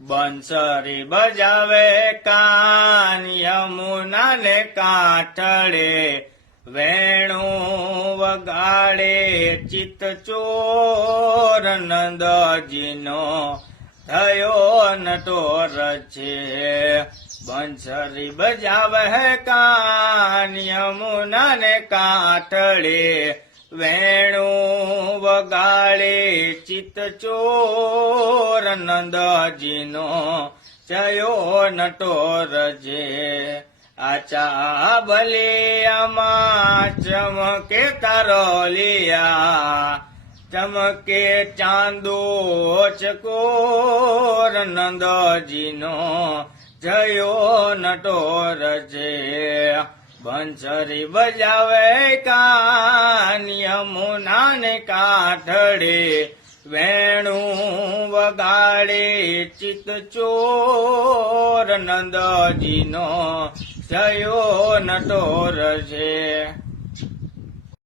બંસરી બજાવે કાન યમુના ને કાંઠળે, વેણું વગાડે ચિત્ત ચોર નંદજીનો થયો નટોર છે. બંસરી બજાવે કાન યમુના ને કાંઠળે, વેણું વગાડે ચિત્ત ચોર નંદજીનો થયો નટોર છે. આચા બલિયામાં ચમકે તારોલિયા, ચમકે ચાંદો ચકોર નંદજીનો જયો નટોર છે. બંસરી બજાવે કાન યમુના ને કાંઠળે, વેણું વગાડે ચિત્ત ચોર નંદજીનો જયો નટોર છે.